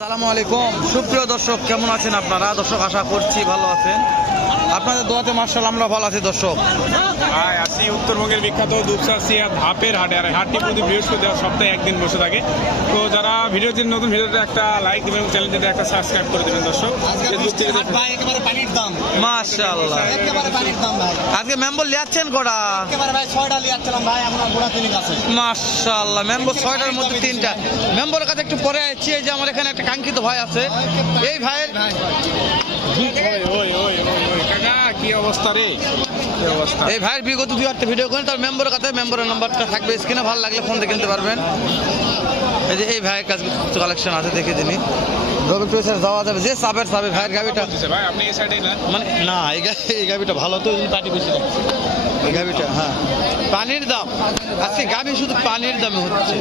আসসালামু আলাইকুম। সুপ্রিয় দর্শক কেমন আছেন আপনারা? দর্শক আশা করছি ভালো আছেন। আপনাদের দোয়াতে মার্শাল আমরা ভালো আছি দর্শক। হ্যাঁ আসি উত্তরবঙ্গের বিখ্যাত দুপসাসিয়া ধাপের হাটে আর হাটটি প্রতি বৃহস্পতিবার সপ্তাহে একদিন বসে থাকে। তো যারা ভিডিওটি নতুন ভিডিওতে একটা লাইক দেবেন এবং চ্যানেলটিতে একটা সাবস্ক্রাইব করে দেবেন দর্শক। মার্শাল্লাহ আজকে মেম্বর লিয়াচ্ছেন কটা? মার্শাল্লাহ মেম্বর ছয়টার মধ্যে তিনটা। মেম্বরের কাছে একটু পরে আছি এই যে আমার এখানে একটা কাঙ্ক্ষিত ভাই আছে। এই ভাইয়ের ওই, ওই, ওই, ওই, অবস্থা রে। অবস্থা এই ভাইয়ের বিগত দুই একটা ভিডিও করেন তার মেম্বরের কাছে মেম্বরের নাম্বারটা থাকবে স্ক্রিনে ভালো লাগলে ফোন দিয়ে কিনতে পারবেন। এই যে এই ভাইয়ের কাছে কিছু কালেকশন আছে দেখে দিনই রবি যাওয়া যাবে যে সাবের সাবে ভাইয়ের গাড়িটা ভাই? আপনি এই সাইডে না? মানে না এই এই গাভিটা ভালো তো পাটি বেশি এই গাভিটা হ্যাঁ। পানির দাম। আজকে গাভি শুধু পানির দামে হচ্ছে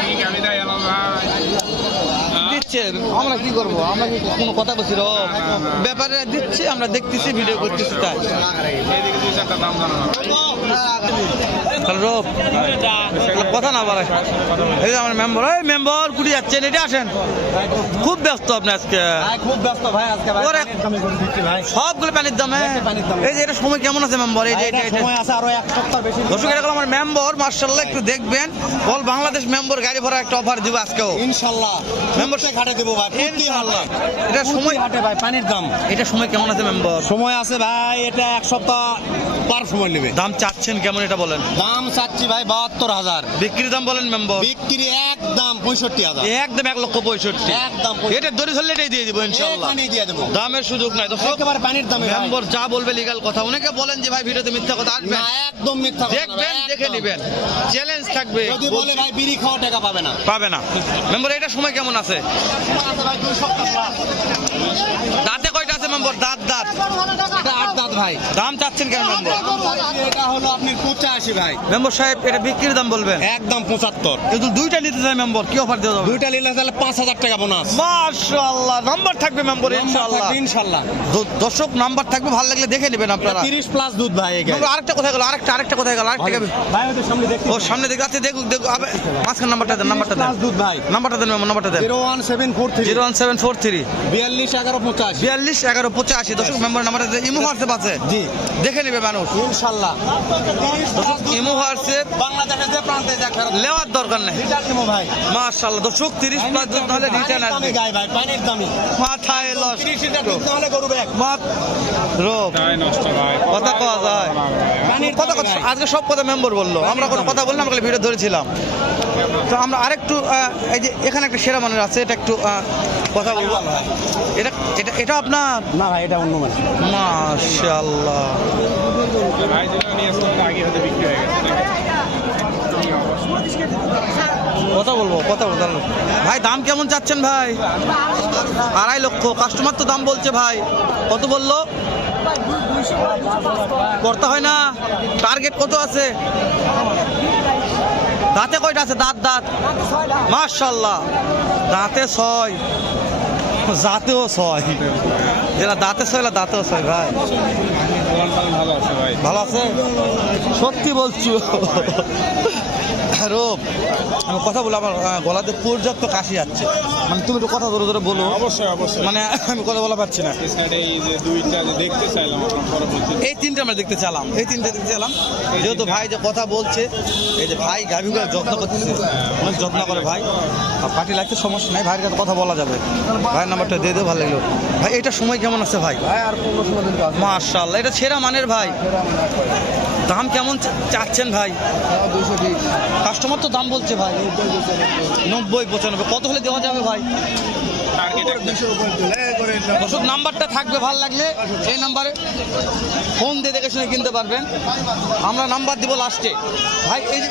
কি গাড়ি দেয় আমার ভাই হ্যাঁ? দিচ্ছে আমরা কি করব? আমরা কি কোনো কথা বলছি। ব্যাপারে দিচ্ছে আমরা দেখতেছি ভিডিও করতেছি তাই। কথা না এই আমার মেম্বার এই মেম্বার কুড়ি যাচ্ছেন এটা আসেন। খুব ব্যস্ত আপনি আজকে। খুব ব্যস্ত ভাই সবগুলো পানির দাম হ্যাঁ। এই যে এটা সময় কেমন আছে মেম্বার? এই যে এটা এটা এটা সময় আছে আরও এক সপ্তাহ দর্শক এটা আমার মেম্বার মার্শাল্লাহ একটু দেখবেন। বল বাংলাদেশ মেম্বার গাড়ি ভরা একটা অফার দিব আজকেও। ইনশাল্লাহ প্রত্যেক হাটে দেবো ভাই ইনশাল্লাহ। এটা সময় হাটে ভাই পানির দাম। এটা সময় কেমন আছে মেম্বার? সময় আছে ভাই এটা এক সপ্তাহ পার সময় নেবে। দাম চাচ্ছেন কেমন এটা বলেন? দাম চাচ্ছি ভাই বাহাত্তর হাজার। বিক্রির দাম বলেন মেম্বার। বিক্রি একদম পঁয়ষট্টি হাজার। একদম এক লক্ষ পঁয়ষট্টি। একদম। এটা দড়ি ধরলে এটাই দিয়ে দিব ইনশাল্লাহ। দিয়ে দেবো। দামের সুযোগ নাই। দর্শক একেবারে পানির দামে। মেম্বার যা বলবে লিগাল কথা। অনেকে বলেন যে ভাই ভিডিওতে মিথ্যা কথা আসবে। না একদম মিথ্যা কথা দেখবেন। দেখে নেবেন। চ্যালেঞ্জ থাকবে। যদি বলে ভাই বিড়ি খাওয়া টাকা পাবে না। পাবে না। মেম্বার এটা সময় কেমন আছে। দাঁতে আছে মেম্বর দাঁত দাঁত। এটা আট দাঁত ভাই। দাম চাচ্ছেন কেন মেম্বর এটা হলো আপনি পঁচাশি ভাই। মেম্বর সাহেব এটা বিক্রির দাম বলবেন? একদম পঁচাত্তর। কিন্তু দুইটা নিতে চাই মেম্বর কি অফার দেওয়া দুইটা নিলে তাহলে পাঁচ হাজার টাকা বোনাস মাশাআল্লাহ নাম্বার থাকবে মেম্বর ইনশাআল্লাহ। ইনশাআল্লাহ। দর্শক নাম্বার থাকবে ভালো লাগলে দেখে নেবেন আপনারা। 30 প্লাস দুধ ভাই আরেকটা কোথায় গেল? আরেকটা আরেকটা কোথায় গেল? আরেকটা ভাই সামনে ও সামনে দেখতে আছে দেখুক দেখুক মাঝখান নাম্বারটা দেন নাম্বারটা দেন। দুধ ভাই। নাম্বারটা দেন নাম্বারটা দেন। 01743 01743 42 11 50 42 11 এগারো পঁচাশ দর্শক মেম্বার দেন ইমো হোয়াটসঅ্যাপ আছে জি। দেখে নেবে মানুষ। ইনশাল্লাহ। ইমো হোয়াটসঅ্যাপ বাংলাদেশে যে প্রান্তে লেওয়ার দরকার নেই। ভাই। মাশাআল্লাহ দর্শক তিরিশ প্লাস দুধ তাহলে রিটার্ন আসবে। দামি গাই ভাই পানির দামি। মাথায় লস। তিরিশ লিটার দুধ হলে গরু ব্যাগ। মাত রোগ কথা কওয়া যায়। কথা কথা আজকে সব কথা মেম্বার বলল। আমরা কোনো কথা বললাম আমরা ভিডিও ধরেছিলাম। তো আমরা আরেকটু আহ, এই যে এখানে একটা সেরা মানের আছে এটা একটু কথা বলব? এটা এটা এটা আপনার? না ভাই এটা অন্য গেছে কথা বলব কথা বলব। ভাই দাম কেমন চাচ্ছেন ভাই? আড়াই লক্ষ কাস্টমার তো দাম বলছে ভাই। কত বলল? করতে হয় না? টার্গেট কত আছে? দাঁতে কয়টা আছে? দাঁত দাঁত। মার্শাল্লাহ দাঁতে ছয়। জাতেও ছয়। যেটা দাঁতে ছয় না দাঁতেও ছয় ভাই। ভালো আছে ভাই। ভালো আছে? সত্যি বলছো রূপ আমি কথা বলে আমার গলাতে পর্যাপ্ত কাশি যাচ্ছে। মানে তুমি একটু কথা ধরে ধরে বলো। অবশ্যই অবশ্যই। মানে আমি কথা বলা পারছি না। এই যে দুইটা যে দেখতে চাইলাম এই তিনটা আমরা দেখতে চালাম এই তিনটা দেখতে চালাম যেহেতু ভাই যে কথা বলছে এই যে ভাই গাভিগুলো যত্ন করতেছে অনেক যত্ন করে ভাই। আর পার্টি লাগতে সমস্যা নাই ভাইয়ের কাছে কথা বলা যাবে। ভাইয়ের নাম্বারটা দিয়ে দেবো ভালো লাগল। ভাই এটা সময় কেমন আছে ভাই? ভাই আর পনেরো ষোলো দিন মার্শাল্লাহ এটা সেরা মানের ভাই। দাম কেমন চাচ্ছেন ভাই? কাস্টমার তো দাম বলছে ভাই। নব্বই পঁচানব্বই। কত হলে দেওয়া যাবে ভাই? ওষুধ নাম্বারটা থাকবে ভালো লাগলে এই নাম্বারে ফোন দিয়ে দেখে শুনে কিনতে পারবেন। আমরা নাম্বার দিব লাস্টে ভাই এই যে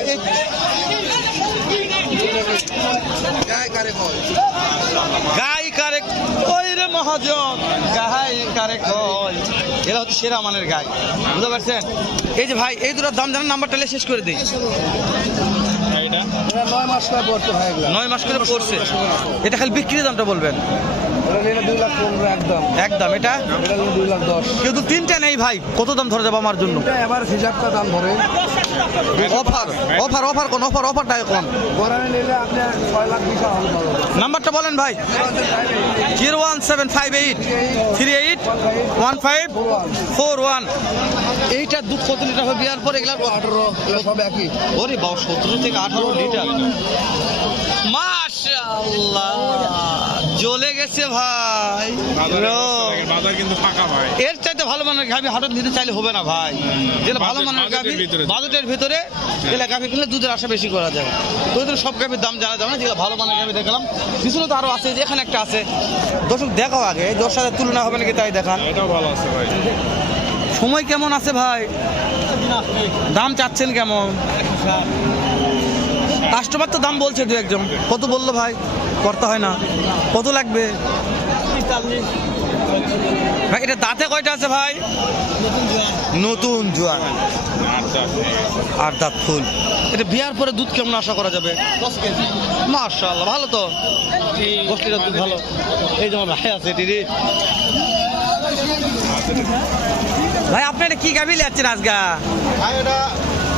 গাই কারে ওই রে মহাজন। গাহাই কারে কয়। এরা হচ্ছে সেরা মানের গাই। বুঝতে পারছেন? এই যে ভাই এই দুটো দাম জানেন নাম্বারটা লে শেষ করে দিই। এটা? নয় মাস পর পড়তে হয় এগুলো। নয় মাস করে পড়ছে। এটা খালি বিক্রির দামটা বলবেন। একদম। একদম এটা? দুই লাখ দশ। কিন্তু তিনটা নেই ভাই কত দাম ধরে যাব আমার জন্য? এবার হিসাবটা দাম ধরে অফার অফার অফার কোন অফার অফারটা কোন? নাম্বারটা বলেন ভাই। Zero one seven five eight three eight one five four one. এইটার দুধ কত লিটার হবে? বিয়ার পরে এগুলার আঠারো সব একই। ওরে বাবা সতেরো থেকে আঠারো লিটার। মাশাআল্লাহ। জ্বলে গেছে ভাই। বাজারে কিন্তু ফাঁকা ভাই। এর চাইতে ভালো মানের গাভি হাটত নিতে চাইলে হবে না ভাই। যেটা ভালো মানের গাভি ভিতরে। বাজেটের ভিতরে যেটা গাভি কিনলে দুধের আশা বেশি করা যায়। তো সব গাভির দাম জানা যাবে না যেগুলো ভালো মানের গাভি দেখলাম। পিছনে তো আরও আছে যে এখানে একটা আছে। দর্শক দেখাও আগে দশ সাথে তুলনা হবে নাকি তাই দেখান। এটাও ভালো আছে ভাই। সময় কেমন আছে ভাই? দাম চাচ্ছেন কেমন? কাস্টমার তো দাম বলছে দু একজন। কত বলল ভাই? করতে হয় না। কত লাগবে? ভাই এটা দাঁতে কয়টা আছে ভাই? নতুন জোয়ান আর দাঁত ফুল। এটা বিয়ার পরে দুধ কেমন আশা করা যাবে? মাশাআল্লাহ ভালো তো। গোষ্ঠীটা দুধ ভালো। এই যেমন ভাই আছে এটি ভাই আপনি এটা কি গাভি যাচ্ছেন আজগা?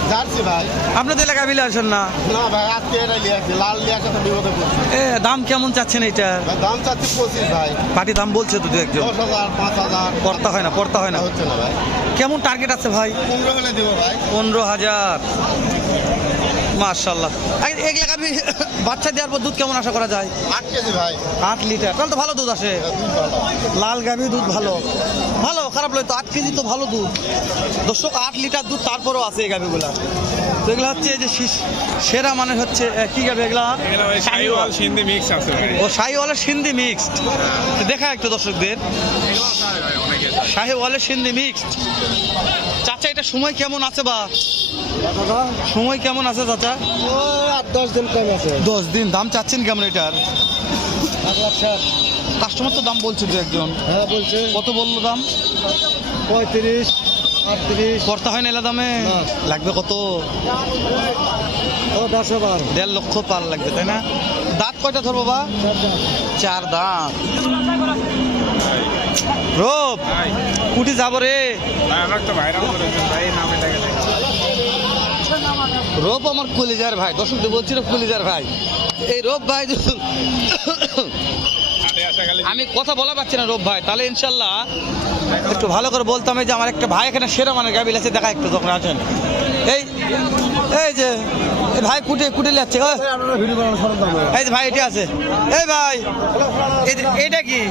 ভাই। এলাকায় ভাই এটা গাভি না? না ভাই আজকে এটা লিয়াছি লাল লিয়াকে তো বিপদে পড়ছি। এ দাম কেমন চাচ্ছেন এটা দাম চাচ্ছি পঁচিশ ভাই। পাটি দাম বলছে তো দু একজন। দশ হাজার পাঁচ হাজার। পড়তা হয় না পড়তা হয় না। হচ্ছে না ভাই। কেমন টার্গেট আছে ভাই? পনেরো হলে দিব ভাই। পনেরো হাজার। মার্শাল্লাহ এগুলা গাভি বাচ্চা দেওয়ার পর দুধ কেমন আশা করা যায়? আট কেজি ভাই। আট লিটার। তাহলে তো ভালো দুধ আসে। লাল গাভি দুধ ভালো। ভালো খারাপ নয় তো আট কেজি তো ভালো দুধ। দর্শক আট লিটার দুধ তারপরেও আছে এই গাভিগুলা। তো এগুলো হচ্ছে এই যে সেরা মানে হচ্ছে কি গাভি এগুলা? এখানে শাহিওয়াল সিন্ধি মিক্স আছে ও শাহিওয়ালের সিন্ধি মিক্সড। দেখা একটু দর্শকদের। অনেকে শাহিওয়ালের সিন্ধি মিক্সড চাচা এটা সময় কেমন আছে বা? সময় কেমন আছে চাচা? দশ দিন কম আছে। দশ দিন দাম চাচ্ছেন কেমন এটার? এক কাস্টমার তো দাম বলছে দু একজন। হ্যাঁ বলছে। কত বলল দাম? পঁয়ত্রিশ আটত্রিশ। করতে হয় না এলা দামে? লাগবে কত? দশ হাজার দেড় লক্ষ পার লাগবে তাই না? দাঁত কয়টা ধরবো বা? চার দাঁত। রোপ কুটি যাব রে। রোপ আমার কলিজার ভাই, দর্শকদের বলছি রোপ কলিজার ভাই। এই রোপ ভাই আমি কথা বলা পাচ্ছি না রোপ ভাই, তাহলে ইনশাল্লাহ একটু ভালো করে বলতাম যে আমার একটা ভাই এখানে সেরা মানে গাবিল আছে, দেখা একটু তখন আছেন এই এই যে ভাই কুটে কুটে যাচ্ছে এই যে ভাই এটা আছে। এই ভাই এটা কি?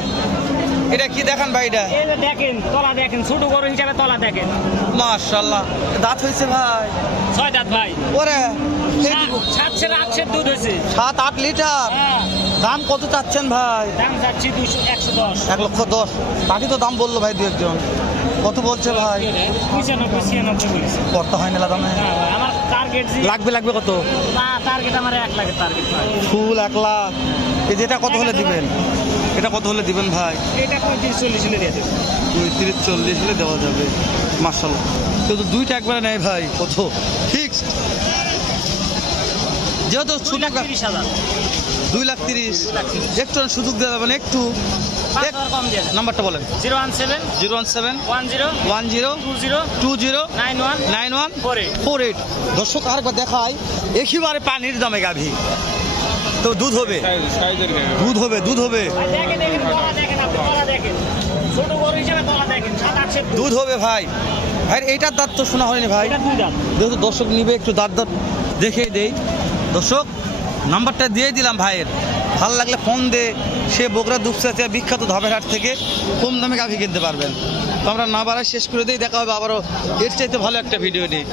এটা কি দেখান ভাই এটা? দেখেন তলা দেখেন ছোট গরু হিসাবে তলা দেখেন। মাশাল্লাহ দাঁত হয়েছে ভাই। ছয় দাঁত ভাই। ওরে সাতশো আটশো দুধ হয়েছে সাত আট লিটার? হ্যাঁ। দাম কত চাচ্ছেন ভাই? দাম যাচ্ছি দুশো একশো দশ। এক লক্ষ দশ। পাটি তো দাম বলল ভাই দু একজন। কত বলছে ভাই? করতে হয় না দামে। লাগবে লাগবে কত? টার্গেট আমার এক লাখের টার্গেট ফুল এক লাখ। এই এটা কত হলে দিবেন? এটা কত হলে দিবেন ভাই? এটা পঁয়ত্রিশ চল্লিশ হলে দিয়ে দেবো পঁয়ত্রিশ চল্লিশ হলে দেওয়া যাবে। মার্শাল্লাহ কিন্তু দুইটা একবারে নেয় ভাই কত? ফিক্সড যেহেতু দুই লাখ তিরিশ। একটু সুযোগ দেওয়া যাবে না একটু। নাম্বারটা বলেন। Zero one seven zero one seven one zero one zero two zero two zero nine one nine one four eight. Four eight. দর্শক আরেকবার দেখায় একেবারে পানির দামে গাভী। তো দুধ হবে? দুধ হবে দুধ হবে। দুধ হবে ভাই। ভাই এইটার দাঁত তো শোনা হয়নি ভাই। যেহেতু দর্শক নিবে একটু দাঁত দাঁত দেখে দেই। দর্শক নাম্বারটা দিয়ে দিলাম ভাইয়ের। ভালো লাগলে ফোন দে, সে বগুড়া দুপচাচিয়া বিখ্যাত ধাবের হাট থেকে কম দামে গাভি কিনতে পারবেন। তো আমরা না বাড়ায় শেষ করে দিই, দেখা হবে আবারও। এর চাইতে ভালো একটা ভিডিও নিই